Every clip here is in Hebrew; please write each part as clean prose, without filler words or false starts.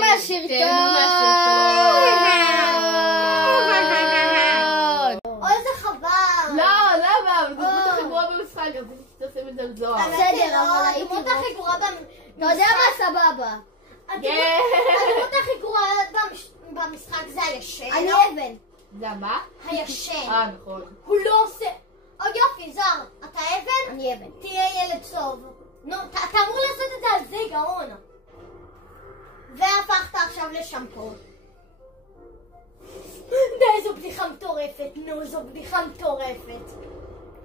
מהסרטון. אוי, זה חבל. לא, למה? הדמות הכי גרועה במשחק, אז תשים את זה לזוהר. בסדר, אבל הייתי הדמות הכי גרועה אתה יודע מה? סבבה. הדמות הכי גרועה במשחק זה הישן. אני אבן. זה מה? הישן. נכון. הוא לא עושה... יופי, זר, אתה אבן? אני אבן. תהיה ילד טוב. נו, אתה אמור לעשות את זה על זה, גאון. והפכת עכשיו לשמפו. די, זו בדיחה מטורפת. נו, זו בדיחה מטורפת.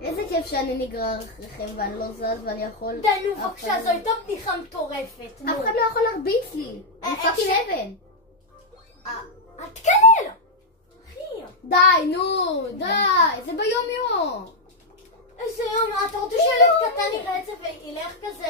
איזה כיף שאני נגרר אחריכם ואני לא זז ואני יכול... די, נו, בבקשה, זו הייתה בדיחה מטורפת. אף אחד לא יכול להרביץ לי. אני פאקינג אבן. אל תקלל! אחי. די, נו, די. זה ביום יום. איזה יום, אתה רוצה שילד קטן יראה את זה וילך כזה?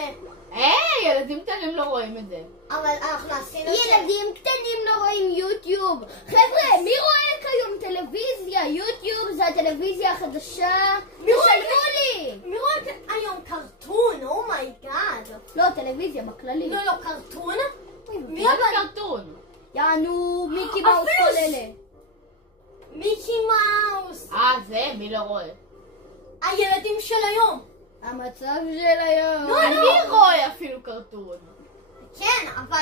ילדים קטנים לא רואים את זה. אבל אנחנו עשינו את זה. ילדים קטנים לא רואים יוטיוב. חבר'ה, מי רואה כיום טלוויזיה? יוטיוב זה הטלוויזיה החדשה. תשלמו לי. מי רואה היום קרטון? אומייגאד. לא, טלוויזיה, בכללי. לא, קרטון? מי זה קרטון? יענו, מיקי מאוס כל אלה. מיקי מאוס. זה? מי לא רואה? הילדים של היום. המצב של היום. אני רואה אפילו קרטון. כן, אבל...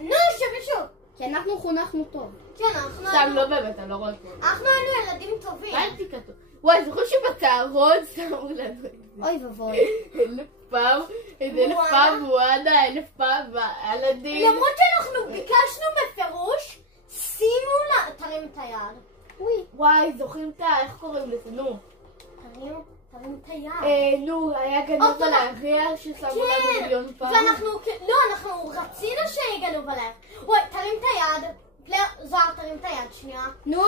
נו, שמישהו. כי אנחנו חונכנו טוב. כן, אנחנו... סתם לא באמת, אני לא רואה כלום. אנחנו היינו ילדים טובים. ראיתי קרטון. וואי, זוכר שבצהרון שמו לנו אוי ובוי. 1000 פעם, איזה 1000 פעם וואנה, 1000 פעם ילדים. למרות שאנחנו ביקשנו בפירוש, שימו לה... תרים את היד. וואי, זוכרים את איך קוראים לזה, נו. תרים את היד. נו, היה גנוב על האריה ששמו לנו מיליון פעם. ואנחנו, לא, אנחנו רצינו שיהיה גנוב עליהם. וואי, תרים את היד. זוהר, תרים את היד שנייה. נו,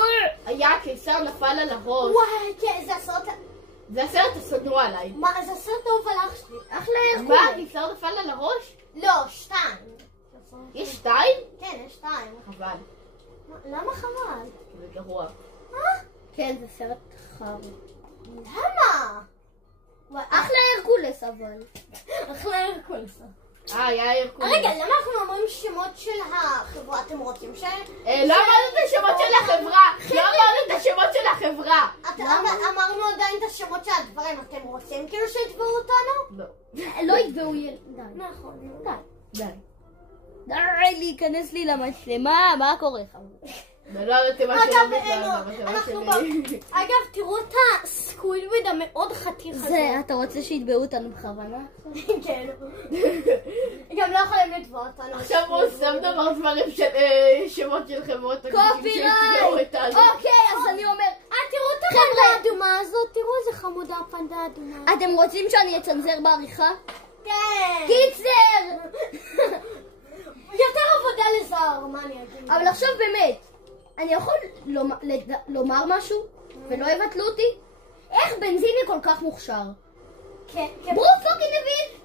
היה קיסר נפל על הראש. וואי, כן, זה הסרט... זה הסרט הסודנו עליי. מה, זה הסרט טוב על אח שלי. אחלה מה? ירקוד. קיסר נפל על הראש? לא, 2. יש 2? כן, יש 2. חבל. למה חבל? זה גרוע. כן, זה סרט חר. למה? אחלה הרקולס אבל. אחלה הרקולס. היה ירקוד. רגע, למה אנחנו אומרים שמות של החברה? אתם רוצים ש... לא אמרנו את השמות של החברה. לא אמרנו את השמות של החברה. אמרנו עדיין את השמות של הדברים. אתם רוצים כאילו שיתבעו אותנו? לא. לא יתבעו ילד. די. נכון. די. די להיכנס לי למצלמה, מה קורה לך? ולא יודעת מה שלא בכלל. אגב, תראו את הסקווידוויד המאוד חתיך הזה. זה, אתה רוצה שיתבעו אותנו בכוונה? כן. גם לא יכולים לתבוע אותנו. עכשיו הוא שם דבר דברים של שמות של חברות. קופירייט! אוקיי, אז אני אומר... תראו את הפנדה האדומה הזאת, תראו איזה חמודה הפנדה האדומה. אתם רוצים שאני אצנזר בעריכה? כן. קיצר! יותר עבודה לזוהר, מה אני אגיד? אבל עכשיו באמת, אני יכול לומר משהו ולא יבטלו אותי? איך בנזיני כל כך מוכשר? כן. ברו פוקינג הבין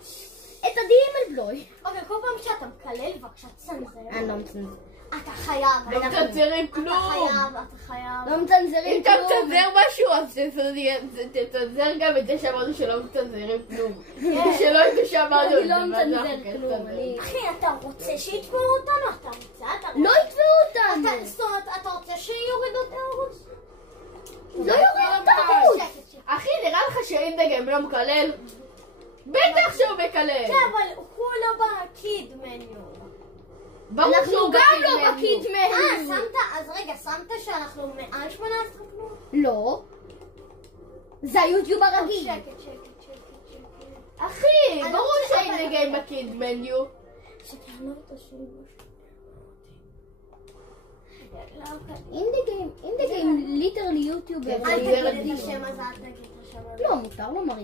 את ה-DML בלוי. אוקיי, כל פעם שאתה מקלל, בבקשה תצנזר. אני לא מצנזר. אתה חייב. לא מצנזרים כלום. אתה חייב. לא מצנזרים אם אתה כלום. מצנזר משהו, אז תצנזר גם את זה שאמרנו שלא מצנזרים כלום. שלא את זה שאמרנו. אני לא מצנזר כלום. אחי, אתה רוצה שיתבעו אותנו? אתה רוצה? לא יתבעו אותנו. זאת אומרת, אתה רוצה שיורידו את הערוץ? לא יורידו את הערוץ. אחי, נראה לך שאינדגם לא מקלל? בטח שהוא מקלל. כן, אבל הוא לא בקיד מניו. אנחנו גם לא בקיד מניו. אז רגע, שמת שאנחנו מעל 18 כלום? לא. זה היוטיוב הרגיל. שקט. אחי, ברור שאינדגם בקיד מניו. שתעלו את השם. אינדגיים ליטרלי יוטיובר. אל תגיד את השם הזה, אל תגיד את השם הזה. לא, מותר לומר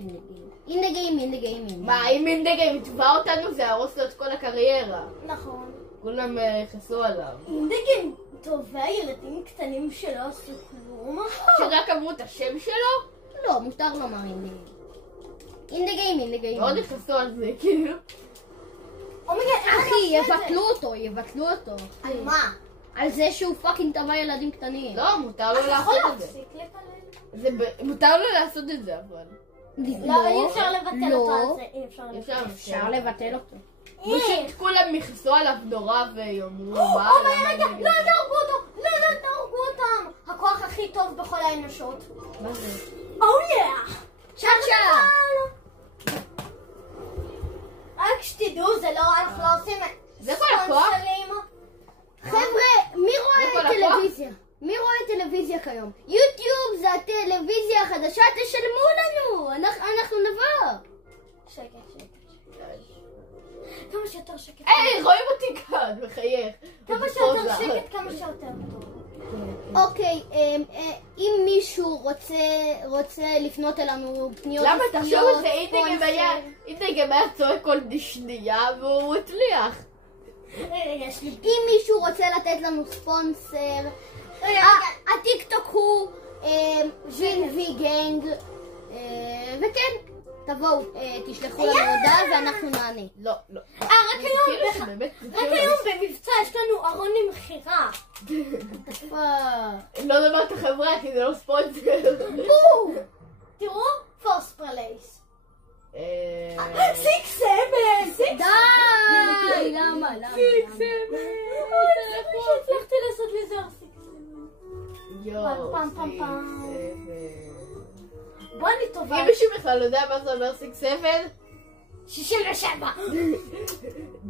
אינדגיים. מה, אם אינדגם יתבע אותנו זה יהרוס לו את כל הקריירה. נכון. כולם יכעסו עליו. אינדגיים טובי ילדים קטנים שלא עשו כלום. שרק אמרו את השם שלו? לא, מותר לומר אינדגיים. מאוד יכעסו על זה, כאילו. אחי, יבטלו אותו. על מה? על זה שהוא פאקינג טבע ילדים קטנים. לא, מותר לו אתה יכול לעשות את זה. להפסיק לקלל? מותר לו לעשות את זה, אבל. לא, אי אפשר לבטל אותו על זה. אי אפשר לבטל. אפשר לבטל אותו. פשוט כולם יכעסו עליו נורא ויאמרו מה... רגע, לא תהרגו אותו! לא תהרגו אותם! הכוח הכי טוב בכל האנושות. מה זה? צ'אצ'ה! רק שתדעו, זה לא, אנחנו לא עושים זה כל הכוח? ספונסרים. חבר'ה, מי זה רואה כל הכוח? טלוויזיה? מי רואה טלוויזיה כיום? יוטיוב זה הטלוויזיה החדשה, תשלמו לנו! אנחנו נבוא! שקט. כמה שיותר שקט. היי, רואים אותי כאן, מחייך. כמה שיותר שקט, כמה שיותר טוב. אוקיי, אם מישהו רוצה לפנות אלינו פניות למה תחשוב על זה? ספונסר. אינטגרם היה צועק כל שנייה והוא הצליח. אם מישהו רוצה לתת לנו ספונסר, הטיקטוק הוא ז'ינבי גנג, וכן, תבואו, תשלחו לנו הודעה ואנחנו נענה. לא. רק היום במבצע יש לנו ארון למכירה. לא דבר את החברה כי זה לא ספונסר. תראו, פורס פרלייס. 6-7! די! למה? שהצלחתי לעשות לזוהר 6-7. פעם. בוא אני טובה. אם מישהו בכלל יודע מה זה אומר 6-7? 67!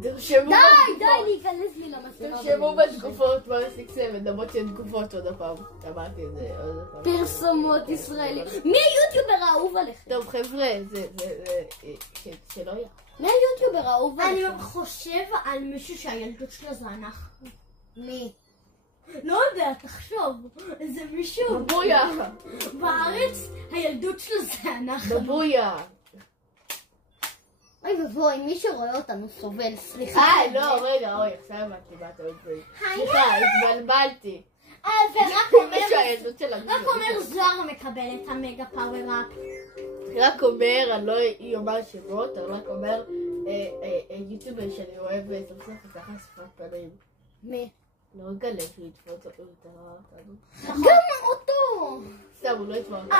תרשמו די, להיכנס לי למספרה. תרשמו בתגובות מה זה 6-7, למרות שהן תגובות עוד הפעם. אמרתי את זה עוד הפעם. פרסומות ישראליות. מי היוטיובר האהוב עליכם? טוב חבר'ה, זה שלא יהיה. מי היוטיובר האהוב אני עליכם? חושב על מישהו שהילדות שלו זה אנחנו. מי? לא יודע, תחשוב. זה מישהו בבויה. בארץ, הילדות שלו זה אנחנו. בבויה. אוי ובואי, מי שרואה אותנו סובל, סליחה. לא, רגע, אוי, עכשיו הבנתי מה אתה אומר. סליחה, התבלבלתי. ורק שהילדות שלה רק אומר זוהר מקבל את המגה פאוור-אפ. רק אומר, אני לא אומר שמות, אני רק אומר יוטיובר שאני אוהב סוף סוף ככה שפת פנים. מי? לא אגלה שהוא יתפוץ אותנו. גם אותו! סתם, הוא לא יתפוץ אותנו.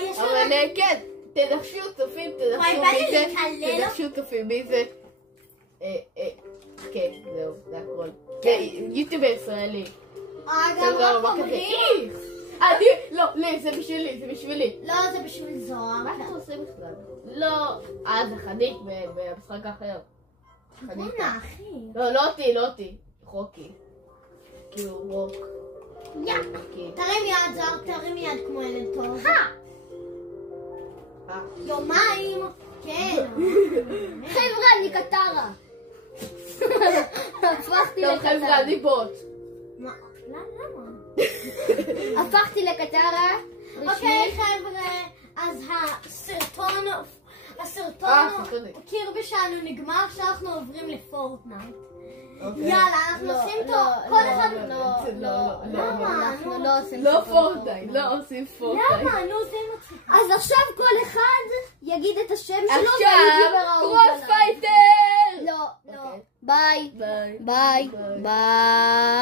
יש לו אבל כן, תנחשו צופים, תנחשו צופים, מי זה? כן, זהו, זה הכל. יוטיובר ישראלי. גם רק אומרים. לא, זה בשבילי. לא, זה בשביל זוהר. מה אתה עושה בכלל? לא, זה חנית במשחק אחר. חונה, אחי. לא אותי. חוקי. כאילו רוק. תרים יד, זוהר, תרים יד כמו ילד טוב. יומיים. כן. חבר'ה, אני קטרה. הפכתי טוב חבר'ה, לקטרה. אני בוט. למה? הפכתי לקטרה. אוקיי חבר'ה, אז הסרטון קיר שלנו נגמר, עכשיו אנחנו עוברים לפורטנייט. יאללה, אנחנו עושים טוב, כל אחד... אנחנו לא עושים לא פורטנייט, לא עושים פורטנייט. למה? נו, זה מצחיק. אז עכשיו כל אחד יגיד את השם שלו עכשיו, והיוטיובר האהוב עליו. קרוס פייטר! לא. ביי. ביי.